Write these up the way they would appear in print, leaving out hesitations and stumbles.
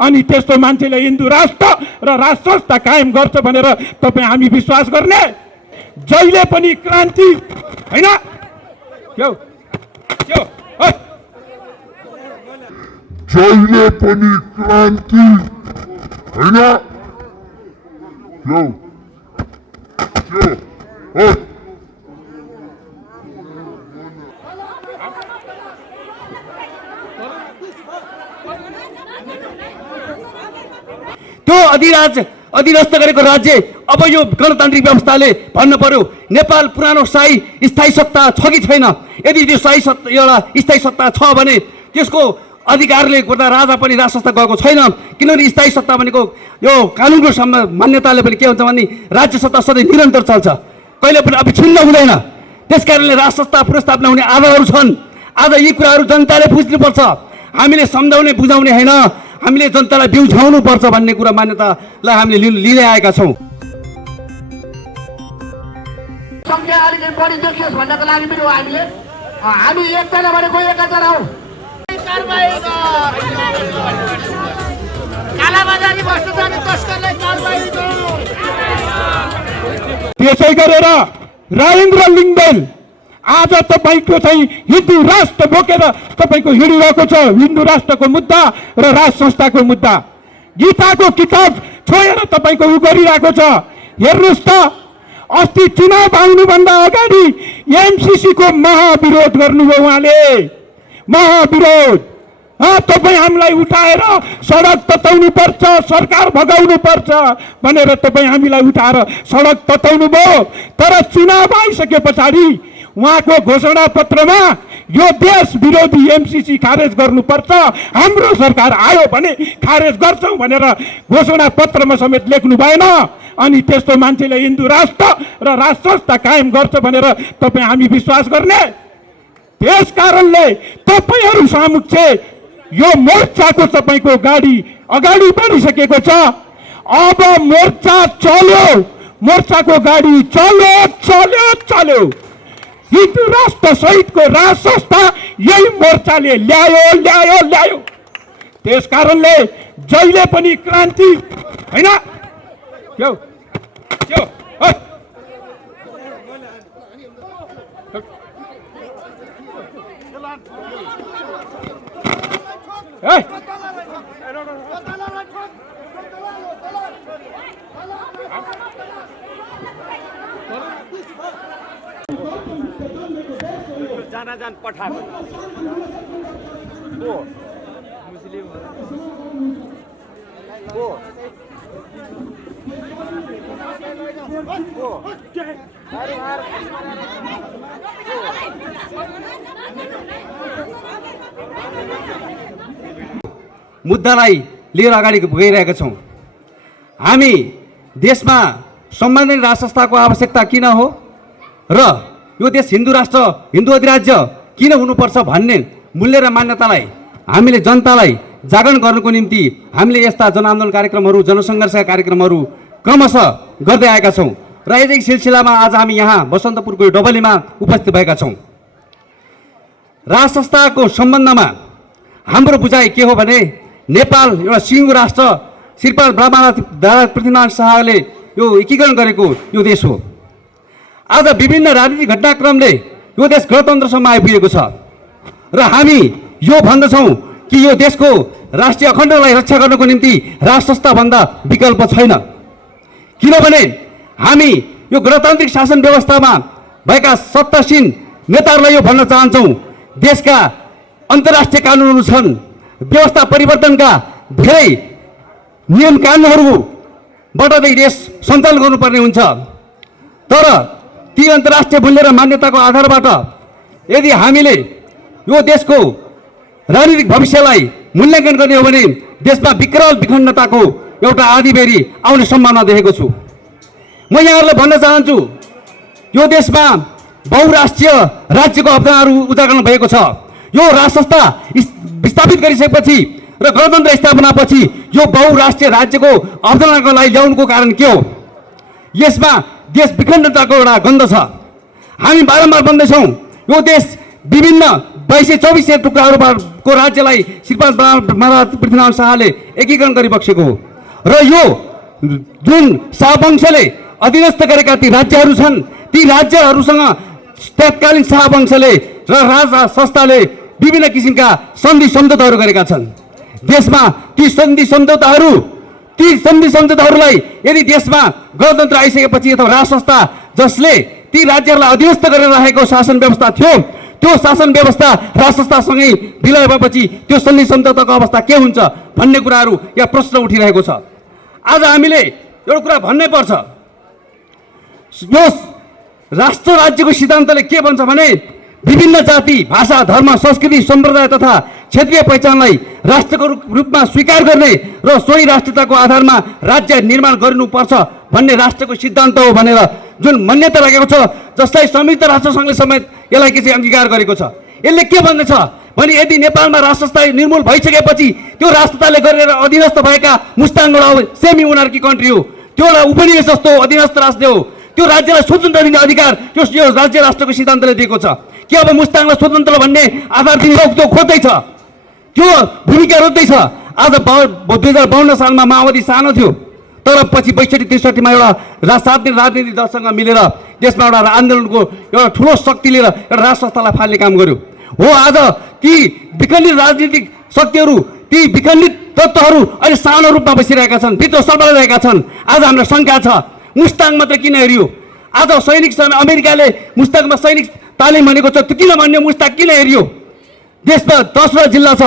अनि त्यस्तो मान्छेले हिन्दू राष्ट्र र राष्ट्र संस्था कायम गर्छ भनेर तपाईँ हामी विश्वास गर्ने? जहिले पनि क्रान्ति हैन क्यौ क्यौ जहिले पनि क्रान्ति हैन क्यौ क्यौ त्यो अधिरास्त गरेको राज्य अब यो गणतान्त्रिक व्यवस्थाले भन्न पर्यो नेपाल पुरानो शाही स्थायी सत्ता छ कि छैन। यदि त्यो शाही सत्ता एउटा स्थायी सत्ता छ भने त्यसको अधिकारले गर्दा राजा पनि राज संस्था गएको छैन, किनभने स्थायी सत्ता भनेको यो कानुनको मान्यताले पनि के हुन्छ भने राज्य सत्ता सधैँ निरन्तर चल्छ, कहिले पनि अब छिन्न हुँदैन। त्यसकारणले राज संस्था पुनर्स्थापना हुने आधारहरू छन्। आज यी कुराहरू जनताले बुझ्नुपर्छ। हामीले सम्झाउने बुझाउने होइन, हामीले जनतालाई बिउझाउनु पर्छ भन्ने कुरा मान्यतालाई हामीले लिँदै आएका छौँ। संख्या अलिकति बढी देखियोस् भन्नको लागि पनि हामी एकजना भनेको एकजना हौ। कालाबजारी वस्तु जाने तस्करलाई कारबाही गर्नु। त्यसै गरेर राजेन्द्र लिङ्गदेन आज तपाईको चाहिँ हिन्दू राष्ट्र बोकेर तपाईको हिँडिरहेको छ। हिन्दू राष्ट्रको मुद्दा र राज संस्थाको मुद्दा गीताको किताब छोडेर तपाईको उ गरिरहेको छ। हेर्नुस् त अस्ति चुनाव आउनुभन्दा अगाडि एमसीसी को महाविरोध गर्नुभयो उहाँले, महाविरोध। तपाईँ हामीलाई उठाएर सडक तताउनु पर्छ, सरकार भगाउनु पर्छ भनेर तपाईँ हामीलाई उठाएर सडक तताउनु भयो। तर चुनाव आइसके पछाडि उहाँको घोषणा पत्रमा यो देश विरोधी एमसीसी खारेज गर्नुपर्छ, हाम्रो सरकार आयो भने खारेज गर्छौं भनेर घोषणा पत्रमा समेत लेख्नु भएन। अनि त्यस्तो मान्छेले हिन्दू राष्ट्र र राष्ट्र संस्था कायम गर्छ भनेर तपाईँ हामी विश्वास गर्ने? त्यस कारणले तपाईहरू सामुक्ष यो मोर्चाको तपाईको गाडी अगाडि बढिसकेको छ। अब मोर्चा चल्यो, मोर्चाको गाडी चल्यो चल्यो चल्यो। हिन्दू राष्ट्र सहितको राज संस्था यही मोर्चाले ल्यायो ल्यायो ल्यायो। त्यस कारणले जहिले पनि क्रान्ति हैन क्यौ क्यौ जान पठाएको को मुस्लिम को मुद्दालाई लिएर अगाडि गइरहेका छौँ। हामी देशमा सम्माननीय राज संस्थाको आवश्यकता किन हो र यो देश हिन्दू राष्ट्र हिन्दू अधिराज्य किन हुनुपर्छ भन्ने मूल्य र मान्यतालाई हामीले जनतालाई जागरण गर्नको निम्ति हामीले यस्ता जनआन्दोलन कार्यक्रमहरू जनसङ्घर्षका कार्यक्रमहरू क्रमशः गर्दै आएका छौँ र यही सिलसिलामा आज हामी यहाँ बसन्तपुरको डबलीमा उपस्थित भएका छौँ। राज संस्थाको सम्बन्धमा हाम्रो बुझाइ के हो भने नेपाल एउटा सिङ्गो राष्ट्र श्रीपाल ब्रह्मनाथ पृथ्वीनारायण शाहले यो एकीकरण गरेको यो देश हो। आज विभिन्न राजनीतिक घटनाक्रमले यो देश गणतन्त्रसम्म आइपुगेको छ र हामी यो भन्दछौँ कि यो देशको राष्ट्रिय अखण्डतालाई रक्षा गर्नको निम्ति राज संस्थाभन्दा विकल्प छैन। किनभने हामी यो गणतान्त्रिक शासन व्यवस्थामा भएका सत्तासीन नेताहरूलाई यो भन्न चाहन्छौँ, देशका अन्तर्राष्ट्रिय कानुनहरू छन्, व्यवस्था परिवर्तनका धेरै नियम कानुनहरूबाट देश सञ्चालन गर्नुपर्ने हुन्छ। तर ती अन्तर्राष्ट्रिय मूल्य र मान्यताको आधारबाट यदि हामीले यो देशको राजनीतिक भविष्यलाई मूल्याङ्कन गर्ने हो भने देशमा विकराल विखण्डताको एउटा आँधीबेहरी आउने सम्भावना देखेको छु। म यहाँहरूलाई भन्न चाहन्छु, यो देशमा बहुराष्ट्रिय राज्यको अवधारणाहरू उजागर भएको छ। यो राज संस्था विस्थापित गरिसकेपछि र गणतन्त्र स्थापनापछि यो बहुराष्ट्रिय राज्यको अवधारणाको लागि ल्याउनुको कारण के हो? यसमा देश विखण्डताको एउटा गन्ध छ। हामी बारम्बार भन्दैछौँ यो देश विभिन्न 2224 टुक्राहरूको राज्यलाई श्रीपाद महाराज पृथ्वीनारायण शाहले एकीकरण गरिबक्सेको हो र यो जुन शाहवंशले अधीनस्थ गरेका ती राज्यहरू छन् ती राज्यहरूसँग तत्कालीन शाहवंशले र राजा संस्थाले विभिन्न किसिमका सन्धि सम्झौताहरू गरेका छन्। देशमा ती सन्धि सम्झौताहरूलाई यदि देशमा गणतन्त्र आइसकेपछि अथवा राज संस्था जसले ती राज्यहरूलाई अधीनस्थ गरेर राखेको शासन व्यवस्था थियो त्यो शासन व्यवस्था राज संस्थासँगै विलय भएपछि त्यो सन्धि सम्झौताको अवस्था के हुन्छ भन्ने कुराहरू यहाँ प्रश्न उठिरहेको छ। आज हामीले एउटा कुरा भन्नै पर्छ, यो राष्ट्र राज्यको सिद्धान्तले के भन्छ भने विभिन्न जाति भाषा धर्म संस्कृति सम्प्रदाय तथा क्षेत्रीय पहिचानलाई राष्ट्रको रूपमा स्वीकार गर्ने र सोही राष्ट्रियताको आधारमा राज्य निर्माण गरिनुपर्छ भन्ने राष्ट्रको सिद्धान्त हो भनेर जुन मान्यता राखेको छ, जसलाई संयुक्त राष्ट्रसङ्घले समेत यसलाई के चाहिँ अंगीकार गरेको छ। यसले के भन्दैछ भने यदि नेपालमा राज संस्था निर्मूल भइसकेपछि त्यो राष्ट्रताले गरेर अधीनस्थ भएका मुस्ताङ एउटा सेमी मोनार्की कन्ट्री हो, त्यो एउटा उपनिवेश जस्तो अधीनस्थ राज्य हो, त्यो राज्यलाई स्वतन्त्र दिने अधिकार यो राज्य राष्ट्रको सिद्धान्तले दिएको छ। के अब मुस्ताङलाई स्वतन्त्र भन्ने आधार दिने त्यो खोज्दैछ, त्यो भूमिका रोज्दैछ। आज 2052 सालमा माओवादी सानो थियो तर पछि 62-63 एउटा राजनीतिक दलसँग मिलेर देशमा एउटा आन्दोलनको एउटा ठुलो शक्ति लिएर एउटा राज संस्थालाई फाल्ने काम गर्यो हो। आज ती विखण्डित राजनीतिक शक्तिहरू ती विखण्डित तत्त्वहरू अहिले सानो रूपमा बसिरहेका छन्, भित्र सर्बलिरहेका छन्। आज हाम्रो शङ्का छ मुस्ताङ मात्र किन हेरियो? आज सैनिक अमेरिकाले मुस्ताङमा सैनिक तालिम भनेको छ, त्यो किन भन्यो? मुस्ताङ किन हेरियो? देशमा 10वटा जिल्ला छ,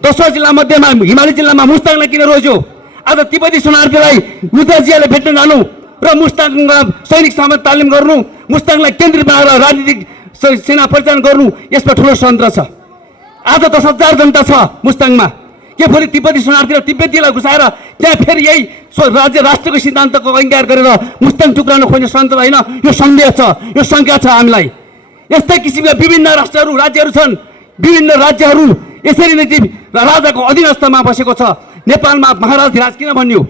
10वटा जिल्ला मध्येमा हिमाली जिल्लामा मुस्ताङलाई किन रोज्यो? आज तिब्बती शरणार्थीलाई मुस्ताङजीले भेट्न जानु र मुस्ताङमा सैनिक सामान तालिम गर्नु, मुस्ताङलाई केन्द्रित बनाएर राजनीतिक सेना परिचालन गर्नु, यसमा ठुलो षड्यन्त्र छ। आज 10,000 जनता छ मुस्ताङमा, के भोलि तिब्बती शरणार्थी र तिब्बतीलाई घुसाएर त्यहाँ फेरि यही राज्य राष्ट्रको सिद्धान्तको अंगीकार गरेर मुस्ताङ टुक्राउन खोज्ने षड्यन्त्र होइन? यो सन्देह छ, यो शङ्का छ हामीलाई। यस्तै किसिमका विभिन्न राष्ट्रहरू राज्यहरू छन्, विभिन्न राज्यहरू यसरी नै राजाको अधीनस्थमा बसेको छ। नेपालमा महाराज धिराज किन भनियो?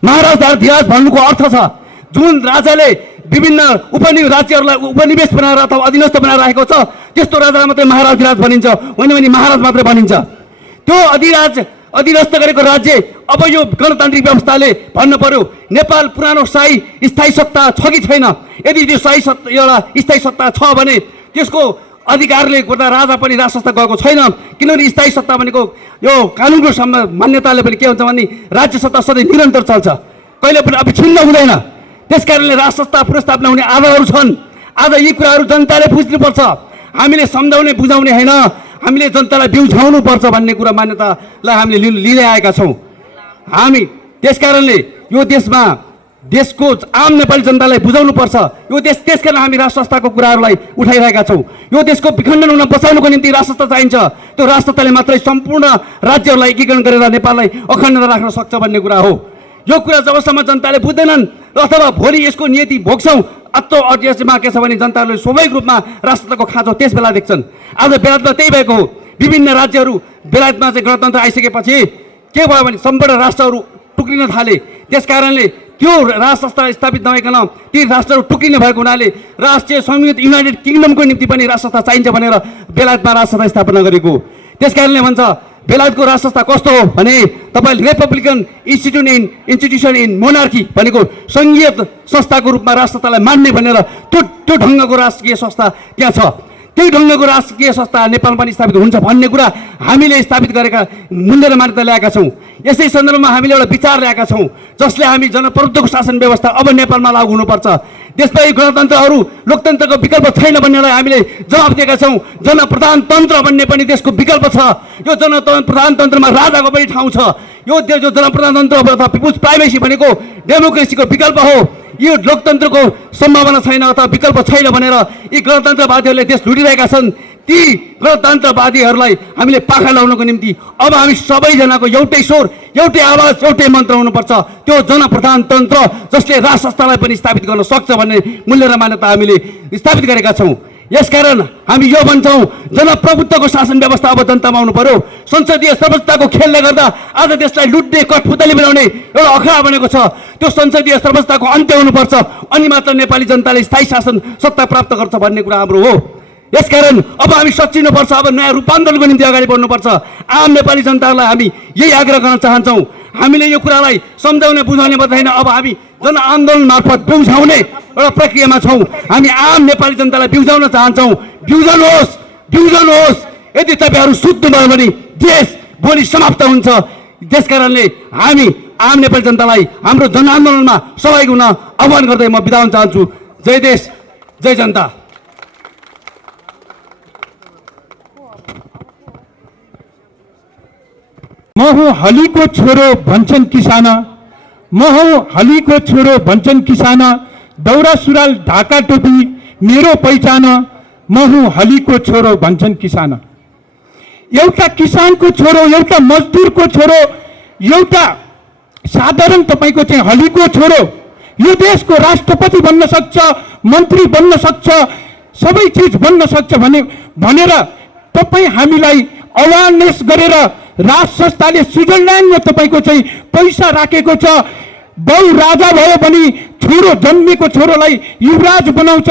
महाराज धिराज भन्नुको अर्थ छ जुन राजाले विभिन्न राज्यहरूलाई उपनिवेश बनाएर अथवा अधीनस्थ बनाएर राखेको छ त्यस्तो राजालाई मात्रै महाराज धिराज भनिन्छ, होइन भने महाराज मात्रै भनिन्छ। त्यो अधीनस्थ गरेको राज्य अब यो गणतान्त्रिक व्यवस्थाले भन्नु पर्यो नेपाल पुरानो शाही स्थायी सत्ता छ कि छैन? यदि त्यो शाही सत्ता एउटा स्थायी सत्ता छ भने त्यसको अधिकारले गर्दा राजा पनि राज संस्था गएको छैन, किनभने स्थायी सत्ता भनेको यो कानुनको मान्यताले पनि के हुन्छ भने राज्य सत्ता सधैँ निरन्तर चल्छ, कहिले पनि अब छिन्न हुँदैन। त्यसकारणले राज संस्था पुनर्स्थापना हुने आधारहरू छन्। आज यी कुराहरू जनताले बुझ्नुपर्छ, हामीले सम्झाउने बुझाउने होइन, हामीले जनतालाई बिउझाउनु पर्छ भन्ने कुरा मान्यतालाई हामीले लिँदै आएका छौँ। हामी त्यसकारणले यो देशमा देशको आम नेपाली जनतालाई बुझाउनु पर्छ। यो देश त्यसकारण हामी राज संस्थाको कुराहरूलाई उठाइरहेका छौँ। यो देशको विखण्डन हुन बचाउनको निम्ति राज संस्था चाहिन्छ। त्यो राज संस्थाले मात्रै सम्पूर्ण राज्यहरूलाई एकीकरण गरेर नेपाललाई अखण्ड राख्न सक्छ भन्ने कुरा हो। यो कुरा जबसम्म जनताले बुझ्दैनन् अथवा भोलि यसको नियति भोग्छौँ अत्तो अध्यक्षमा के छ भने जनताहरूले स्वाभाविक रूपमा राज संस्थाको खाँचो त्यस बेला देख्छन्। आज बेलायतमा त्यही भएको हो। विभिन्न राज्यहरू बेलायतमा चाहिँ गणतन्त्र आइसकेपछि के भयो भने सम्पूर्ण राष्ट्रहरू टुक्रिन थाले। त्यसकारणले त्यो राज संस्था स्थापित नभइकन ती राष्ट्रहरू टुक्रिने भएको हुनाले राष्ट्रिय संयुक्त युनाइटेड किङडमको निम्ति पनि राज संस्था चाहिन्छ भनेर बेलायतमा राज संस्था स्थापना गरेको। त्यसकारणले भन्छ बेलायतको राज संस्था कस्तो हो भने तपाईँले रिपब्लिकन इन्स्टिट्युसन इन मोनार्की भनेको सङ्घीय संस्थाको रूपमा राज संस्थालाई मान्ने भनेर त्यो ढङ्गको राजकीय संस्था त्यहाँ छ। त्यही ढङ्गको राजकीय संस्था नेपालमा पनि स्थापित हुन्छ भन्ने कुरा हामीले स्थापित गरेका मूल्य र मान्यता ल्याएका छौँ। यसै सन्दर्भमा हामीले एउटा विचार ल्याएका छौँ जसले हामी जनप्रभुत्वको शासन व्यवस्था अब नेपालमा लागू हुनुपर्छ। देशमा गणतन्त्रहरू लोकतन्त्रको विकल्प छैन भन्नेलाई हामीले जवाब दिएका छौँ। जनप्रधानतन्त्र भन्ने पनि देशको विकल्प छ। यो जनप्रधानतन्त्रमा राजाको पनि ठाउँ छ। यो जनप्रधानतन्त्र अथवा पिपुल्स प्राइमेसी भनेको डेमोक्रेसीको विकल्प हो। यो लोकतन्त्रको सम्भावना छैन अथवा विकल्प छैन भनेर यी गणतन्त्रवादीहरूले देश लुटिरहेका छन्। ती गणतन्त्रवादीहरूलाई हामीले पाखा लाउनको निम्ति अब हामी सबैजनाको एउटै स्वर एउटै आवाज एउटै मन्त्र हुनुपर्छ। त्यो जनप्रधानतन्त्र जसले राज संस्थालाई पनि स्थापित गर्न सक्छ भन्ने मूल्य र मान्यता हामीले स्थापित गरेका छौँ। यसकारण हामी यो भन्छौँ जनप्रभुत्वको शासन व्यवस्था अब जनतामा आउनु पर्यो। संसदीय सर्वोच्चताको खेलले गर्दा आज देशलाई लुट्ने कठपुतली बनाउने एउटा अखडा बनेको छ। त्यो संसदीय सर्वोच्चताको अन्त्य हुनुपर्छ अनि मात्र नेपाली जनताले स्थायी शासन सत्ता प्राप्त गर्छ भन्ने कुरा हाम्रो हो। यसकारण अब हामी सच्चिनुपर्छ, अब नयाँ रूपान्तरणको निम्ति अगाडि बढ्नुपर्छ। आम नेपाली जनतालाई हामी यही आग्रह गर्न चाहन्छौँ। हामीले यो कुरालाई सम्झाउने बुझाउने मात्र होइन, अब हामी जनआन्दोलन मार्फत बिउझाउने एउटा प्रक्रियामा छौँ। हामी आम नेपाली जनतालाई बिउझाउन चाहन्छौँ। बिउझाउनुहोस्, बिउझाउनुहोस्। यदि तपाईँहरू सुत्नुभयो भने देश भोलि समाप्त हुन्छ। त्यसकारणले हामी आम नेपाली जनतालाई हाम्रो जनआन्दोलनमा सहभागी हुन आह्वान गर्दै म बिदा हुन चाहन्छु। जय देश, जय जनता। म हुँ हलीको छोरो भन्छन् किसान, म हुँ हलीको छोरो भन्छन् किसान, दौरा सुरुवाल ढाका टोपी मेरो पहिचान, म हुँ हलीको छोरो भन्छन् किसान। एउटा किसानको छोरो, एउटा मजदुरको छोरो, एउटा साधारण तपाईँको चाहिँ हलीको छोरो यो देशको राष्ट्रपति बन्न सक्छ, मन्त्री बन्न सक्छ, सबै चिज बन्न सक्छ भनेर तपाईँ हामीलाई अवेरनेस गरेर राज संस्थाले स्विजरल्यान्डमा तपाईँको चाहिँ पैसा राखेको छ। बाउ राजा भयो भने छोरो जन्मेको छोरोलाई युवराज बनाउँछ।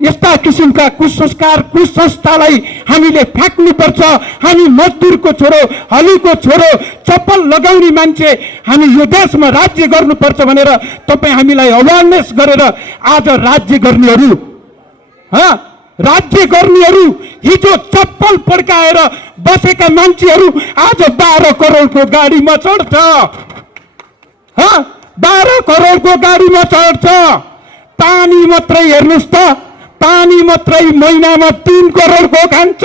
यस्ता किसिमका कुसंस्कार कुसंस्थालाई हामीले फ्याँक्नुपर्छ। हामी मजदुरको छोरो, हलीको छोरो, चप्पल लगाउने मान्छे हामी यो देशमा राज्य गर्नुपर्छ भनेर तपाईँ हामीलाई अवेरनेस गरेर आज राज्य गर्नेहरू हिजो चप्पल पड्काएर बसेका मान्छेहरू आज 12 करोडको गाडीमा चढ्छ। 12 करोडको गाडीमा चढ्छ। पानी मात्रै हेर्नुहोस् त, पानी मात्रै महिनामा 3 करोडको खान्छ।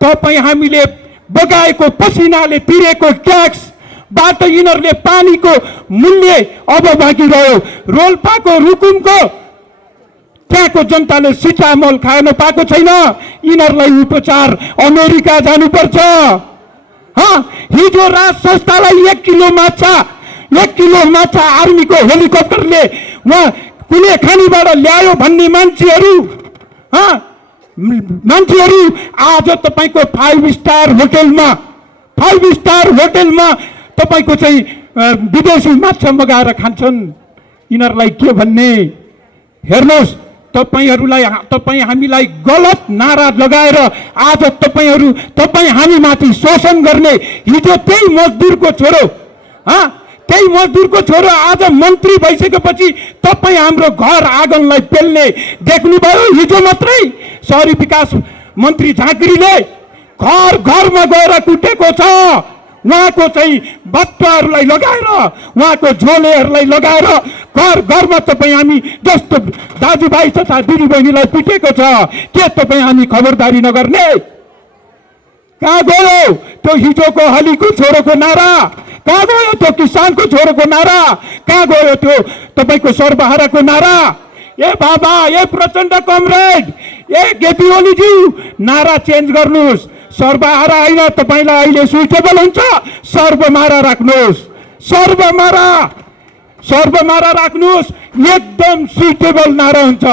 तपाईँ हामीले बगाएको पसिनाले तिरेको ट्याक्सबाट यिनीहरूले पानीको मूल्य अब बाँकी रह्यो। रोल्पाको रुकुमको त्यहाँको जनताले सिटामोल खान पाएको छैन। यिनीहरूलाई उपचार अमेरिका जानुपर्छ। हिजो राज संस्थालाई 1 किलो माछा आर्मीको हेलिकप्टरले उहाँ कुनै खानीबाट ल्यायो भन्ने मान्छेहरू आज तपाईँको 5 स्टार होटेलमा तपाईँको चाहिँ विदेशी माछा मगाएर खान्छन्। यिनीहरूलाई के भन्ने? हेर्नुहोस्, तपाईँ हामीलाई गलत नारा लगाएर आज तपाईँ हामीमाथि शोषण गर्ने। हिजो त्यही मजदुरको छोरो आज मन्त्री भइसकेपछि तपाईँ हाम्रो घर आँगनलाई पेल्ने देख्नुभयो। हिजो मात्रै शहरी विकास मन्त्री झाँक्रीले घरमा गएर कुटेको छ। उहाँको चाहिँ बच्चाहरूलाई लगाएर, उहाँको झोलेहरूलाई लगाएर घरमा तपाईँ हामी जस्तो दाजुभाइ तथा दिदीबहिनीलाई पिटेको छ। के तपाईँ हामी खबरदारी नगर्ने? कहाँ गयो त्यो हिजोको हलीको छोरोको नारा? कहाँ गयो त्यो किसानको छोरोको नारा? कहाँ गयो त्यो तपाईँको सर्वहाराको नारा? ए बाबा, ए प्रचण्ड कमरेड, ए केपी ओलीज्यू, नारा चेन्ज गर्नुहोस्। सर्वहारा होइन, तपाईँलाई अहिले सुइटेबल हुन्छ। सर्वमारा राख्नुहोस्, सर्वमारा राख्नुहोस्। एकदम सुइटेबल नारा हुन्छ।